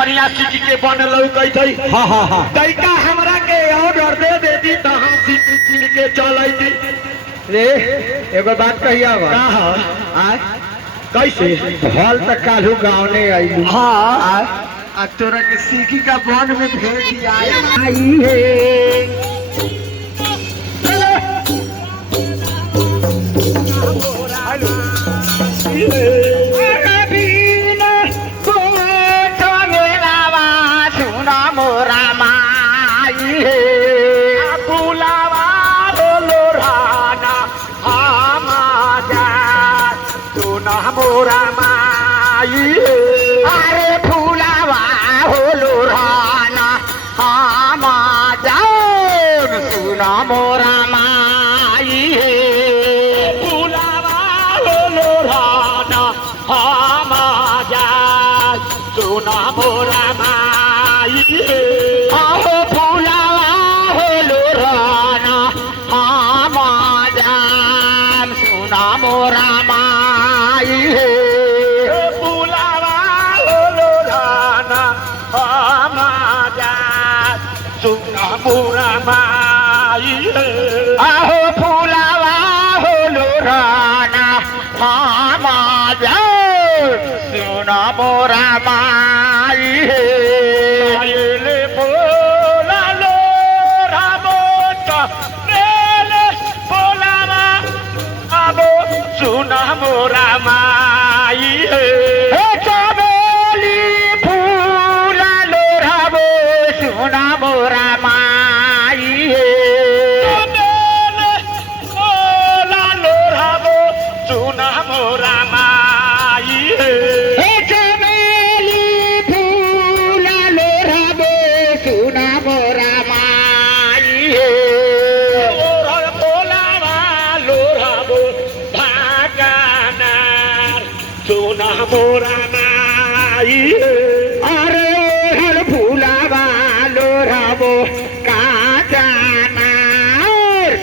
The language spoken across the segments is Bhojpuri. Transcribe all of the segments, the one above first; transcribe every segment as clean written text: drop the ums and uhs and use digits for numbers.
बढ़िया चीज के बनल गई थी। हाँ हाँ हाँ तैका हमरा के ऑर्डर दे देती तो हम चीज के चल थी। रे एगो बात कहिया कैसे हल तक कालू गाँव ने आई। हाँ आ तोरा के सीखी का बन में भेज दिया आई है मोरा माई अरे फूलावा होलो राना हम जाओ सुना मोरा माई फूलावा होलो राना हम जाओ सुना मोरा माई आहो फूलावा होलो राना हम जाओ सुना मोरा माई फूलावा होलो राना हम जाओ सुना मोरा माई आहो फूलावा होलो राना हम जाओ सुना मोरा माई आयले बोला लो रामोटा रेले बोलावा आबो सुना मोरा माई हे चमेली फूला लोराबो सुना मोरा माई चमेली बोला लो रामो सुना मोरा माई हे चमेली फूला लोराबो सुना मोरा माई ओर बोलावा लो रामो भागानार सुना मोरा माई अरे हर फूलावा लोराबो काजाना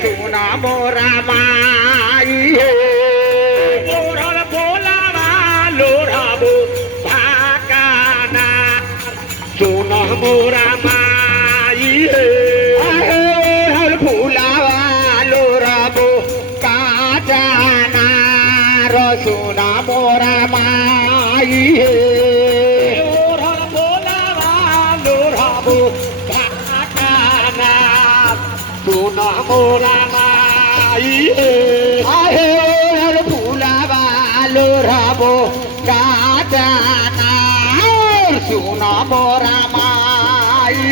सुना मोरा माई ओरल बोलावा लो रामो भागानार सुना मोरा माई हर फूलावा लोराबो काजाना सुना मोरा माई ओरल बोलावा लो रामो भागानार सुना मोरा माई आहे हर फूलावा लोराबो काजाना सुना मोरा माई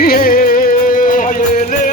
आयले